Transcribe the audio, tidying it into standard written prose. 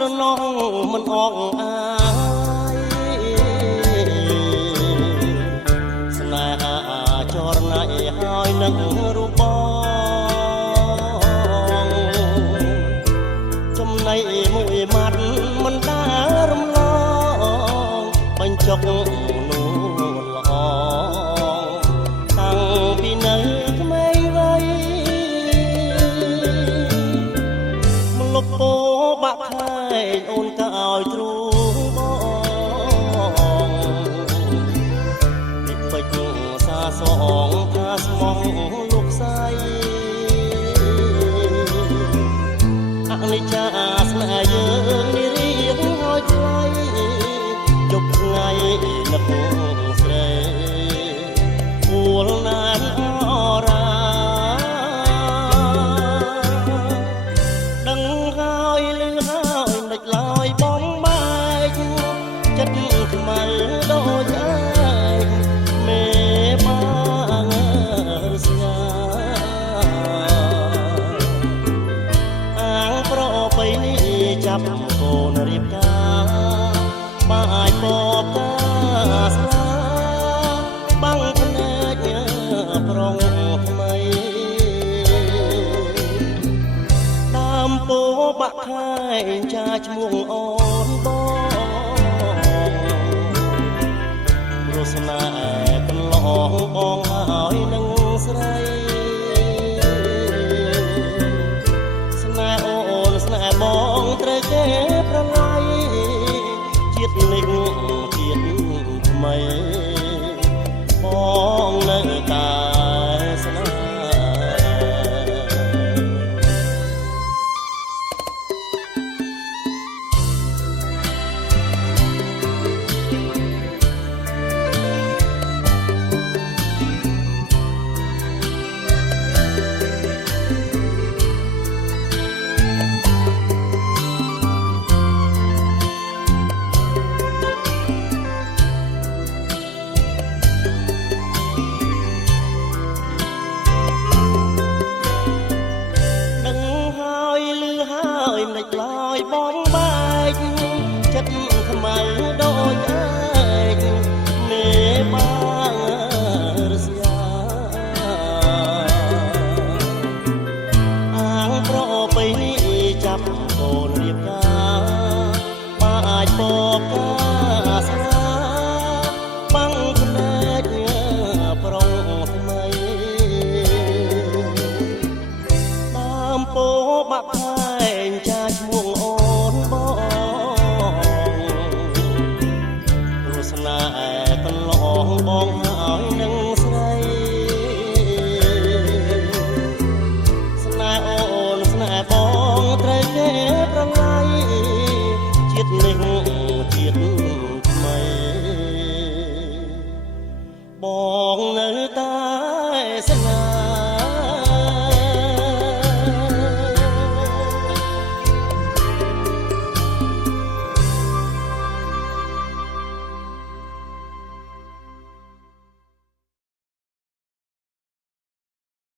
ស្រណងមិនអងអាយស្នេហាចរណៃហើយនឹងរូបបងចំណៃមួយម៉ាត់មិនដារំលងបញ្ចុកនួនល្អតាំងពីនៅក្មេងវ័យមកលុបពោបាក់ខែងអូនក៏ឲ្យទ្រូងបងពីពេជ្រសាសងថាស្មងលោកស្រីអនិច្ចាស្នេហ៍យើងនេះរៀងឲ្យថ្លៃជប់ថ្ងៃនឹកស្រីពួលណានអរាដឹងហើយលឺហើយមិនឡើយបងបែកចិត្តខ្មៅដូចឯងមេបាងស្ងាអាងប្របីនេះចាប់កូនរៀបការបាយពបតាស្លាបាំងភ្នែកប្រងថ្មីតាមពោបាក់ខែងចាឈ្មោះអូនបងរសនាកន្លងបងហើយនឹងស្រីស្នេហ៍អូនស្នេហ៍បងត្រូវគេប្រឡ័យជាតិនេះជាតិថ្មីបងនៅតែស្នេហ៍មិនឡើយបងបែកចិត្តខ្មៅដូចឯងមេបារស្យាអាងប្របីនេះចាប់កូនរៀបការបាច់ពក